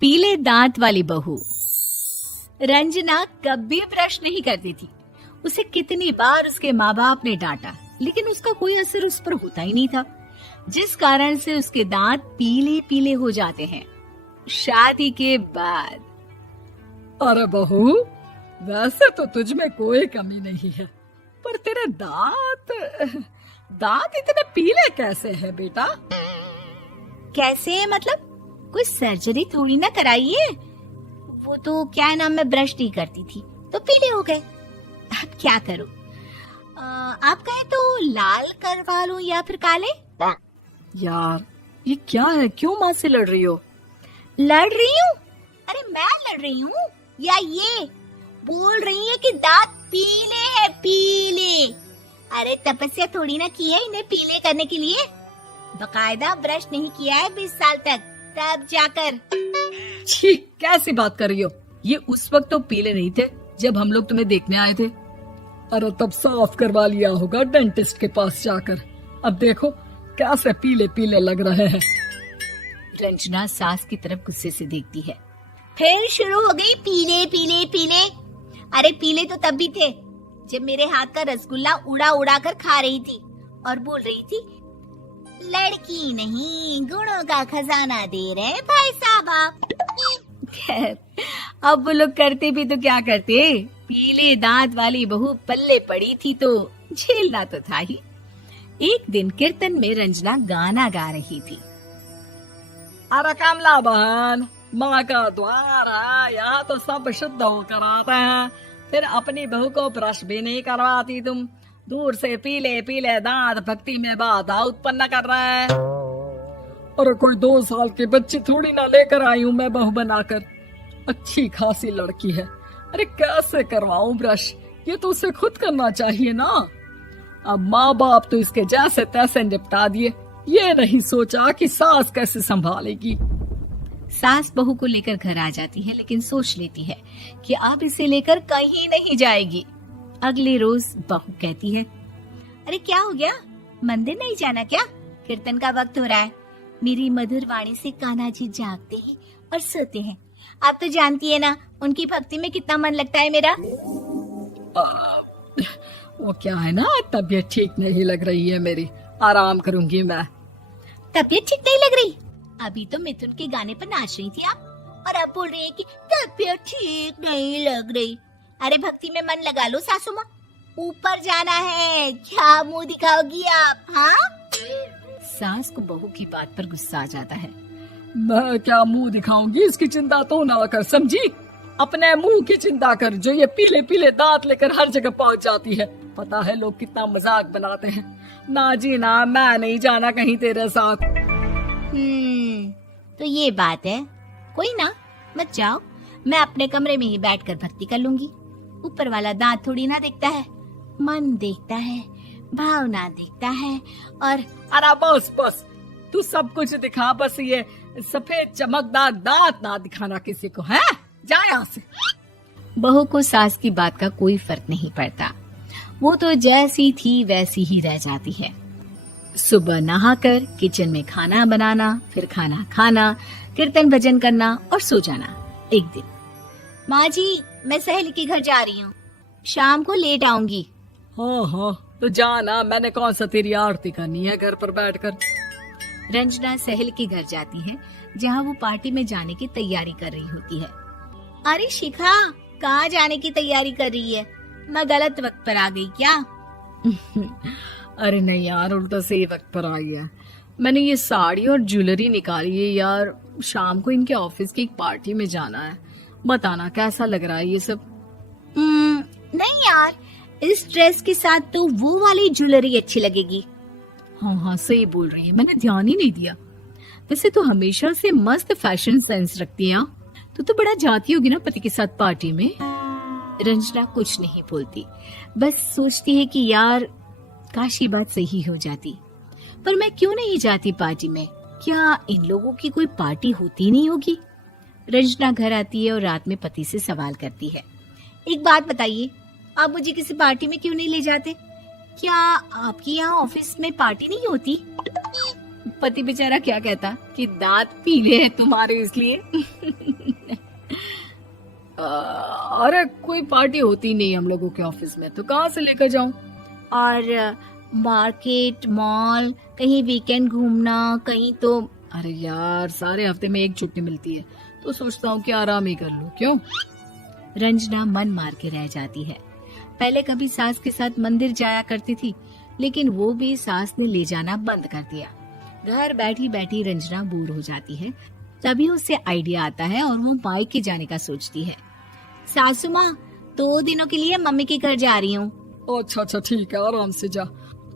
पीले दांत वाली बहू। रंजना कभी ब्रश नहीं करती थी। उसे कितनी बार उसके माँ बाप ने डांटा, लेकिन उसका कोई असर उस पर होता ही नहीं था, जिस कारण से उसके दांत पीले पीले हो जाते हैं। शादी के बाद अरे बहू, वैसे तो तुझ में कोई कमी नहीं है, पर तेरे दांत इतने पीले कैसे हैं बेटा? कैसे मतलब? कोई सर्जरी थोड़ी ना कराइए। वो तो क्या नाम, मैं ब्रश नहीं करती थी तो पीले हो गए। अब क्या करूं? आप कहें तो लाल करवा लूं या फिर काले? यार ये क्या है, क्यों माँ से लड़ रही हो? लड़ रही हूँ? अरे मैं लड़ रही हूँ या ये बोल रही है कि दांत पीले हैं, पीले। अरे तपस्या थोड़ी ना की है इन्हें पीले करने के लिए। बकायदा ब्रश नहीं किया है 20 साल तक, तब जाकर। छी, कैसी बात कर रही हो? ये उस वक्त तो पीले नहीं थे जब हम लोग तुम्हें देखने आए थे। अरे तब साफ करवा लिया होगा डेंटिस्ट के पास जाकर। अब देखो कैसे पीले पीले लग रहे हैं। रंजना सास की तरफ गुस्से से देखती है। फिर शुरू हो गई पीले पीले पीले। अरे पीले तो तब भी थे जब मेरे हाथ का रसगुल्ला उड़ा उड़ा कर खा रही थी और बोल रही थी, लड़की नहीं गुणों का खजाना दे रहे भाई साहब आप। खैर, अब वो लोग करते भी तो क्या करते, पीले दांत वाली बहू पल्ले पड़ी थी तो झेलना तो था ही। एक दिन कीर्तन में रंजना गाना गा रही थी। अरे कमला बहन, माँ का द्वार है, यहाँ तो सब शुद्ध होकर आते हैं, फिर अपनी बहू को ब्रश भी नहीं करवाती तुम। दूर से पीले पीले दांत भक्ति में बाधा उत्पन्न कर रहे हैं। अरे कोई 2 साल की बच्ची थोड़ी ना लेकर आई हूँ मैं बहू बनाकर। अच्छी खासी लड़की है, अरे कैसे करवाऊं ब्रश? ये तो उसे खुद करना चाहिए ना। अब माँ बाप तो इसके जैसे तैसे निपटा दिए, ये नहीं सोचा कि सास कैसे संभालेगी। सास बहू को लेकर घर आ जाती है, लेकिन सोच लेती है कि अब इसे लेकर कहीं नहीं जाएगी। अगले रोज बहू कहती है, अरे क्या हो गया, मंदिर नहीं जाना क्या? कीर्तन का वक्त हो रहा है। मेरी मधुर वाणी से कान्हा जी जागते हैं और सोते हैं। आप तो जानती है ना उनकी भक्ति में कितना मन लगता है मेरा। वो क्या है ना, तबीयत ठीक नहीं लग रही है मेरी, आराम करूंगी मैं। तबीयत ठीक नहीं लग रही? अभी तो मिथुन के गाने पर नाच रही थी आप, और अब बोल रही है कि तबीयत ठीक नहीं लग रही। अरे भक्ति में मन लगा लो सासू माँ, ऊपर जाना है, क्या मुंह दिखाओगी आप? हाँ? सास को बहू की बात पर गुस्सा आ जाता है। मैं क्या मुंह दिखाऊंगी, इसकी चिंता तो ना कर, समझी? अपने मुंह की चिंता कर, जो ये पीले पीले दांत लेकर हर जगह पहुंच जाती है। पता है लोग कितना मजाक बनाते हैं। ना जी ना, मैं नहीं जाना कहीं तेरे साथ। तो ये बात है, कोई ना, मत जाओ, मैं अपने कमरे में ही बैठकर भक्ति कर लूंगी। ऊपर वाला दांत थोड़ी ना देखता है, मन देखता है, भावना देखता है। और अरे बस बस, तू सब कुछ दिखा, बस ये सफेद चमकदार दांत ना दिखाना किसी को, है? जा यहाँ से। बहू को सास की बात का कोई फर्क नहीं पड़ता, वो तो जैसी थी वैसी ही रह जाती है। सुबह नहाकर किचन में खाना बनाना, फिर खाना खाना, कीर्तन भजन करना और सो जाना। एक दिन, माँ जी मैं सहेली के घर जा रही हूँ, शाम को लेट आऊंगी। हाँ हाँ तो जाना, मैंने कौन सा तेरी आरती करनी है घर पर बैठकर। रंजना सहेली के घर जाती है, जहाँ वो पार्टी में जाने की तैयारी कर रही होती है। अरे शिखा, कहाँ जाने की तैयारी कर रही है? मैं गलत वक्त पर आ गई क्या? अरे नहीं यार, उल्टा सही वक्त पर आ गया। मैंने ये साड़ी और ज्वेलरी निकाली है यार, शाम को इनके ऑफिस की एक पार्टी में जाना है। बताना कैसा लग रहा है ये सब? नहीं यार, इस ड्रेस के साथ तो वो वाली ज्वेलरी अच्छी लगेगी। हाँ हाँ सही बोल रही है, मैंने ध्यान ही नहीं दिया। वैसे तो हमेशा से मस्त फैशन सेंस रखती है। तो बड़ा जाती होगी ना पति के साथ पार्टी में। रंजना कुछ नहीं बोलती, बस सोचती है कि यार काश ये बात सही हो जाती, पर मैं क्यों नहीं जाती पार्टी में? क्या इन लोगों की कोई पार्टी होती नहीं होगी? रंजना घर आती है और रात में पति से सवाल करती है, एक बात बताइए, आप मुझे किसी पार्टी में क्यों नहीं ले जाते? क्या आपकी यहाँ ऑफिस में पार्टी नहीं होती? पति बेचारा क्या कहता कि दांत पीले हैं तुम्हारे इसलिए। अरे कोई पार्टी होती नहीं हम लोगों के ऑफिस में, तो कहाँ से लेकर जाऊं? और मार्केट, मॉल, कहीं वीकेंड घूमना, कहीं तो। अरे यार, सारे हफ्ते में एक छुट्टी मिलती है, तो सोचता हूँ कि आराम ही कर लूं। क्यों? रंजना मन मार के रह जाती है। पहले कभी सास के साथ मंदिर जाया करती थी, लेकिन वो भी सास ने ले जाना बंद कर दिया। घर बैठी बैठी रंजना बोर हो जाती है। तभी उसे आइडिया आता है और वो मायके जाने का सोचती है। सासू माँ, 2 दिनों के लिए मम्मी के घर जा रही हूँ। अच्छा अच्छा, ठीक है, आराम से जा।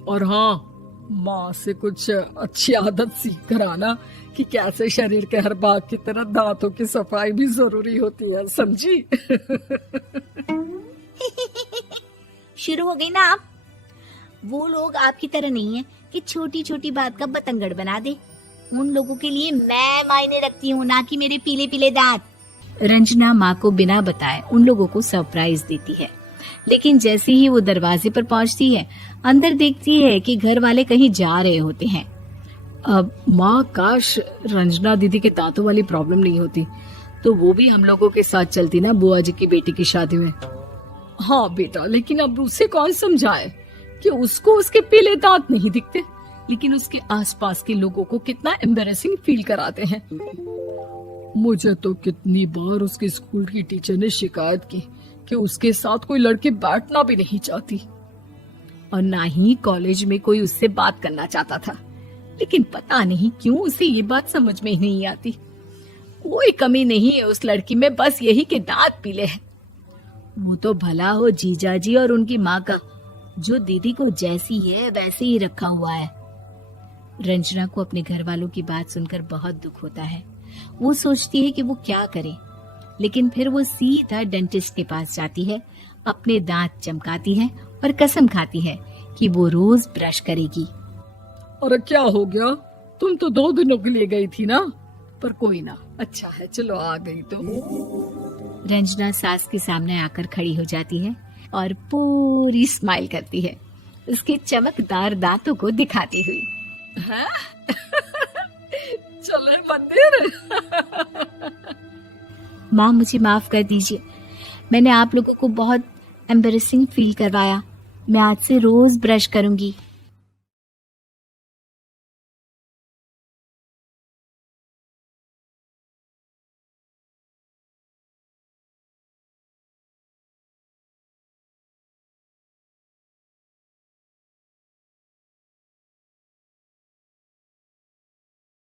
और हाँ, माँ से कुछ अच्छी आदत सीख कर आना कि कैसे शरीर के हर भाग की तरह दांतों की सफाई भी जरूरी होती है, समझी? शुरू हो गई ना आप। वो लोग आपकी तरह नहीं है कि छोटी छोटी बात का बतंगड़ बना दे। उन लोगों के लिए मैं मायने रखती हूँ, ना कि मेरे पीले पीले दांत। रंजना माँ को बिना बताए उन लोगों को सरप्राइज देती है, लेकिन जैसे ही वो दरवाजे पर पहुंचती है, अंदर देखती है कि घर वाले कहीं जा रहे होते हैं। अब माँ, काश रंजना दीदी के दांतों वाली प्रॉब्लम नहीं होती, तो वो भी हम लोगों के साथ चलती ना बुआ जी की बेटी की शादी में। हाँ बेटा, लेकिन अब उसे कौन समझाए कि उसको उसके पीले दांत नहीं दिखते, लेकिन उसके आसपास के लोगों को कितना एम्बैरेसिंग फील कराते हैं। मुझे तो कितनी बार उसके स्कूल की टीचर ने शिकायत की कि उसके साथ कोई लड़की बैठना भी नहीं चाहती, और ना ही कॉलेज में कोई उससे बात करना चाहता था। लेकिन पता नहीं क्यों उसे ये बात समझ में ही नहीं आती। कोई कमी नहीं है उस लड़की में, बस यही कि दांत पीले हैं। वो तो भला हो जीजा जी और उनकी माँ का, जो दीदी को जैसी है वैसे ही रखा हुआ है। रंजना को अपने घर वालों की बात सुनकर बहुत दुख होता है। वो सोचती है कि वो क्या करे, लेकिन फिर वो सीधा डेंटिस्ट के पास जाती है, अपने दांत चमकाती है और कसम खाती है कि वो रोज ब्रश करेगी। अरे क्या हो गया? तुम तो 2 दिनों के लिए गई थी ना, पर कोई ना, अच्छा है, चलो आ गई तो। रंजना सास के सामने आकर खड़ी हो जाती है और पूरी स्माइल करती है, उसके चमकदार दांतों को दिखाती हुई। हैं? चले मंदिर? माँ, मुझे माफ कर दीजिए, मैंने आप लोगों को बहुत एम्बैरेसिंग फील करवाया। मैं आज से रोज ब्रश करूंगी।